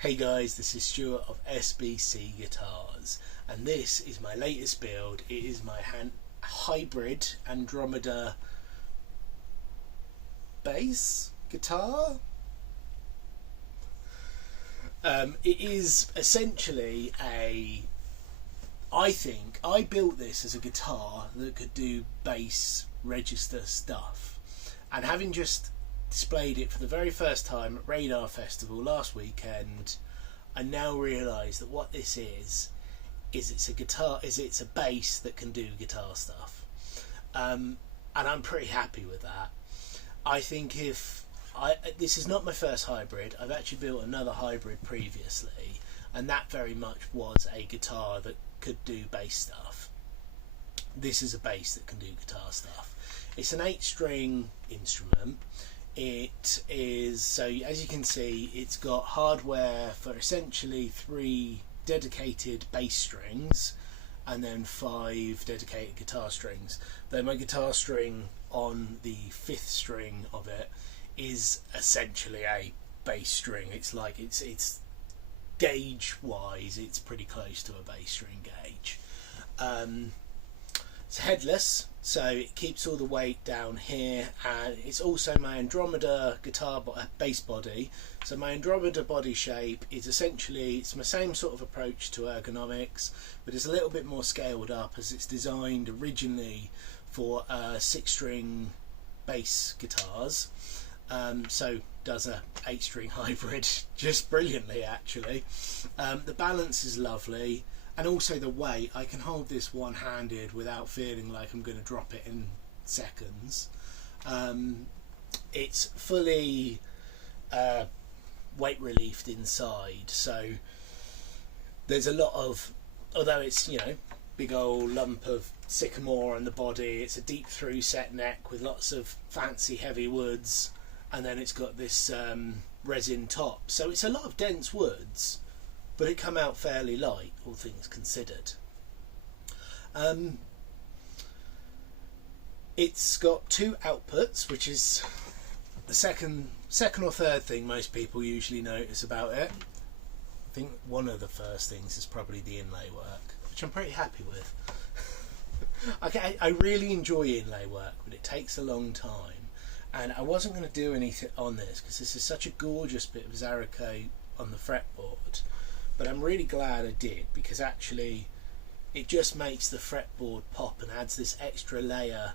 Hey guys, this is Stuart of SBC Guitars, and this is my latest build. It is my hybrid Andromeda bass guitar. It is essentially I think I built this as a guitar that could do bass register stuff, and having just displayed it for the very first time at Radar Festival last weekend, I now realise that what this is it's a guitar, it's a bass that can do guitar stuff, and I'm pretty happy with that. I think this is not my first hybrid. I've actually built another hybrid previously, and that very much was a guitar that could do bass stuff. This is a bass that can do guitar stuff. It's an 8-string instrument. It is, so as you can see, it's got hardware for essentially 3 dedicated bass strings and then 5 dedicated guitar strings, though my guitar string on the 5th string of it is essentially a bass string. It's like it's gauge wise it's pretty close to a bass string gauge. It's headless, so it keeps all the weight down here, and it's also my Andromeda bass body. So my Andromeda body shape is essentially, it's my same sort of approach to ergonomics, but it's a little bit more scaled up as it's designed originally for 6-string bass guitars. So does a 8-string hybrid just brilliantly actually. The balance is lovely, and also the weight. I can hold this one-handed without feeling like I'm going to drop it in seconds. It's fully weight relieved inside, so there's a lot of, although it's, you know, big old lump of sycamore on the body, it's a deep through set neck with lots of fancy heavy woods, and then it's got this resin top, so it's a lot of dense woods, but it come out fairly light, all things considered. It's got 2 outputs, which is the second or third thing most people usually notice about it. I think one of the first things is probably the inlay work, which I'm pretty happy with. I really enjoy inlay work, but it takes a long time, and I wasn't going to do anything on this because this is such a gorgeous bit of Zarako on the fretboard. But I'm really glad I did, because actually it just makes the fretboard pop and adds this extra layer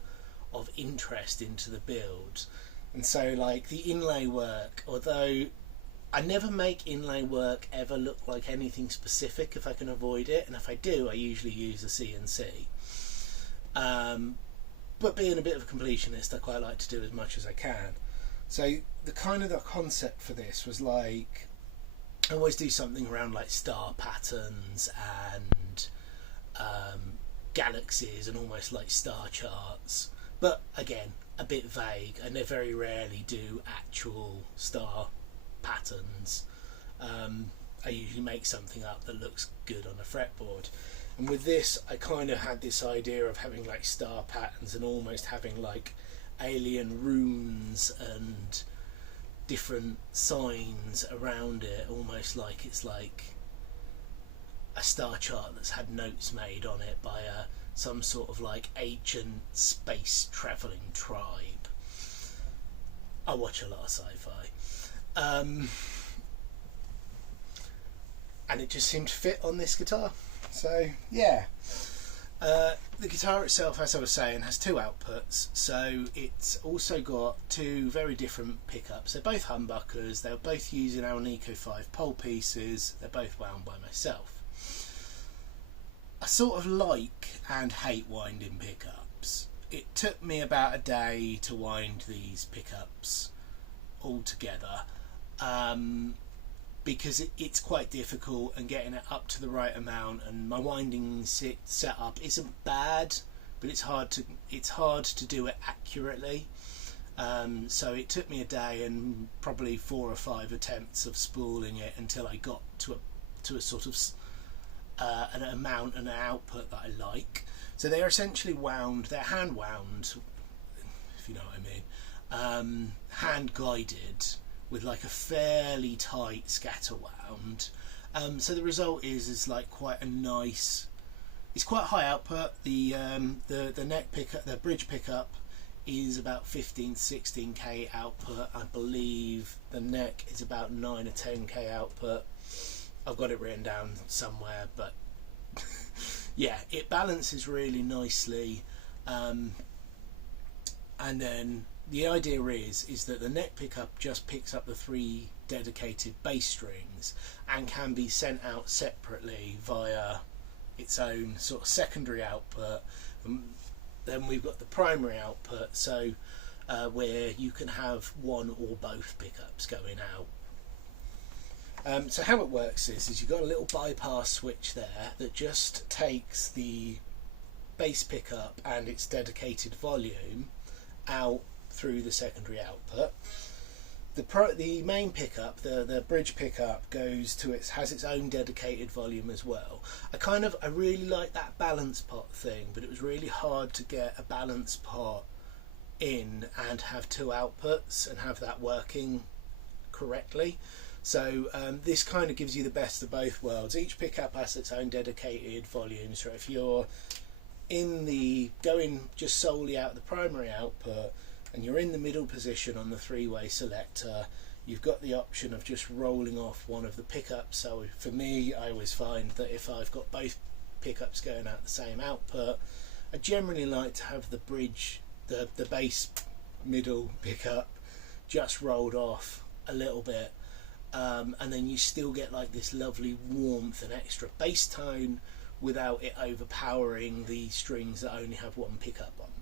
of interest into the build. And so, like, the inlay work, although I never make inlay work ever look like anything specific if I can avoid it, and if I do, I usually use a CNC. But being a bit of a completionist, I quite like to do as much as I can. So the concept for this was, like, I always do something around like star patterns and galaxies and almost like star charts, but again a bit vague. I very rarely do actual star patterns. I usually make something up that looks good on a fretboard, and with this I kind of had this idea of having like star patterns and almost having like alien runes and different signs around it, almost like it's like a star chart that's had notes made on it by some sort of like ancient space travelling tribe. I watch a lot of sci-fi, and it just seemed to fit on this guitar. So yeah. The guitar itself, as I was saying, has 2 outputs, so it's also got 2 very different pickups. They're both humbuckers, they're both using our Nico 5 pole pieces, they're both wound by myself. I sort of like and hate winding pickups. It took me about a day to wind these pickups all together, because it's quite difficult, and getting it up to the right amount, and my winding setup isn't bad, but it's hard to do it accurately. So it took me a day and probably 4 or 5 attempts of spooling it until I got to a sort of an amount and an output that I like. So they're essentially wound, they're hand wound, if you know what I mean, hand guided with like a fairly tight scatter wound. So the result is like quite a nice. It's quite high output. The neck pickup, the bridge pickup, is about 15 to 16k output. I believe the neck is about 9 or 10k output. I've got it written down somewhere, but yeah, it balances really nicely. And then the idea is that the neck pickup just picks up the 3 dedicated bass strings and can be sent out separately via its own sort of secondary output. Then we've got the primary output, so where you can have one or both pickups going out. So how it works is you've got a little bypass switch there that just takes the bass pickup and its dedicated volume out through the secondary output. The main pickup, the bridge pickup, has its own dedicated volume as well. I really like that balance pot thing, but it was really hard to get a balance pot in and have 2 outputs and have that working correctly. So this kind of gives you the best of both worlds. Each pickup has its own dedicated volume, so if you're going just solely out the primary output and you're in the middle position on the 3-way selector, you've got the option of just rolling off one of the pickups. So for me, I always find that if I've got both pickups going out the same output, I generally like to have the bridge, the bass middle pickup just rolled off a little bit, and then you still get like this lovely warmth and extra bass tone without it overpowering the strings that only have one pickup on them.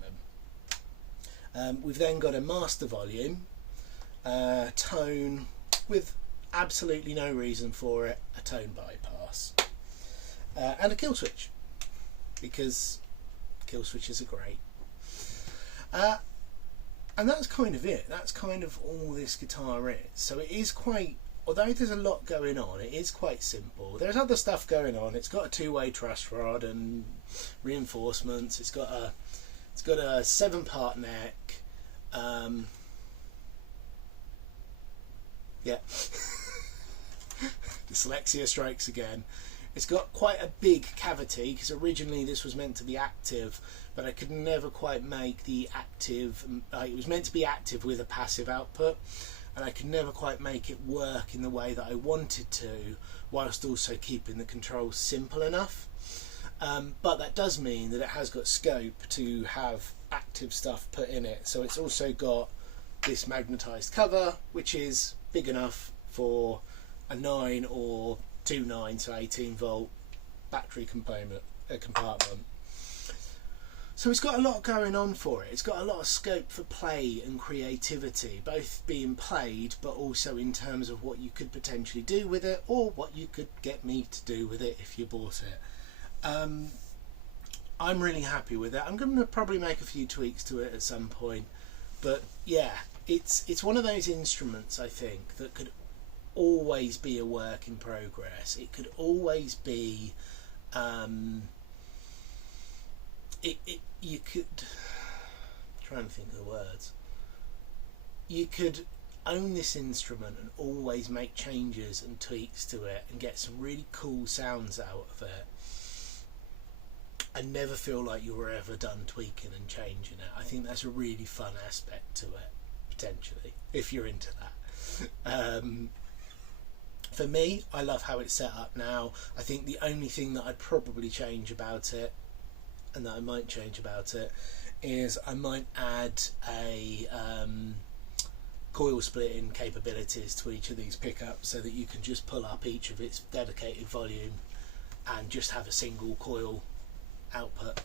We've then got a master volume, tone with absolutely no reason for it, a tone bypass, and a kill switch, because kill switches are great. And that's kind of it. That's kind of all this guitar is. So it is quite, although there's a lot going on, it is quite simple. There's other stuff going on. It's got a 2-way truss rod and reinforcements. It's got a 7-part neck. Yeah, dyslexia strikes again. It's got quite a big cavity because originally this was meant to be active, but I could never quite make the active. It was meant to be active with a passive output, and I could never quite make it work in the way that I wanted to, whilst also keeping the controls simple enough. But that does mean that it has got scope to have active stuff put in it. So it's also got this magnetised cover, which is big enough for a 9 or 2 9, so 18 volt battery compartment. So it's got a lot going on for it. It's got a lot of scope for play and creativity, both being played but also in terms of what you could potentially do with it, or what you could get me to do with it if you bought it. I'm really happy with it. I'm going to probably make a few tweaks to it at some point, but yeah, it's one of those instruments, I think, that could always be a work in progress. It could always be you could try and think of the words. You could own this instrument and always make changes and tweaks to it and get some really cool sounds out of it, and never feel like you were ever done tweaking and changing it. I think that's a really fun aspect to it, potentially, if you're into that. For me, I love how it's set up now. I think the only thing that I'd probably change about it, and that I might change about it, is I might add a coil splitting capabilities to each of these pickups, so that you can just pull up each of its dedicated volume and just have a single coil output.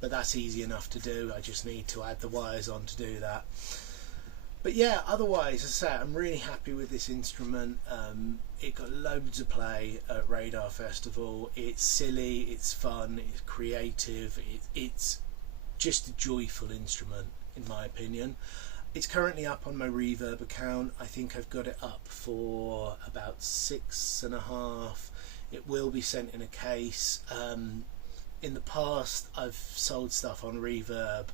But that's easy enough to do. I just need to add the wires on to do that. But yeah, otherwise, as I say, I'm really happy with this instrument. It got loads of play at Radar Festival. It's silly, it's fun, it's creative, it's just a joyful instrument, in my opinion. It's currently up on my Reverb account. I think I've got it up for about 6.5. It will be sent in a case. In the past, I've sold stuff on Reverb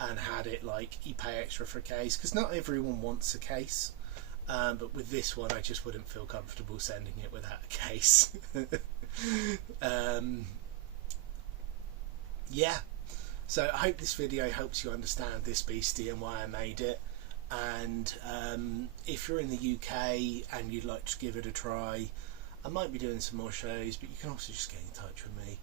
and had it like, you pay extra for a case, because not everyone wants a case. but with this one I just wouldn't feel comfortable sending it without a case. Yeah, so I hope this video helps you understand this beastie and why I made it. And if you're in the UK and you'd like to give it a try, I might be doing some more shows, but you can also just get in touch with me.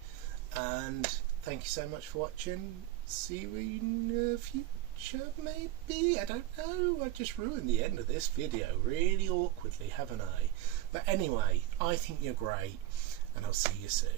And thank you so much for watching. See you in the future, maybe? I don't know. I just ruined the end of this video really awkwardly, haven't I? But anyway, I think you're great, and I'll see you soon.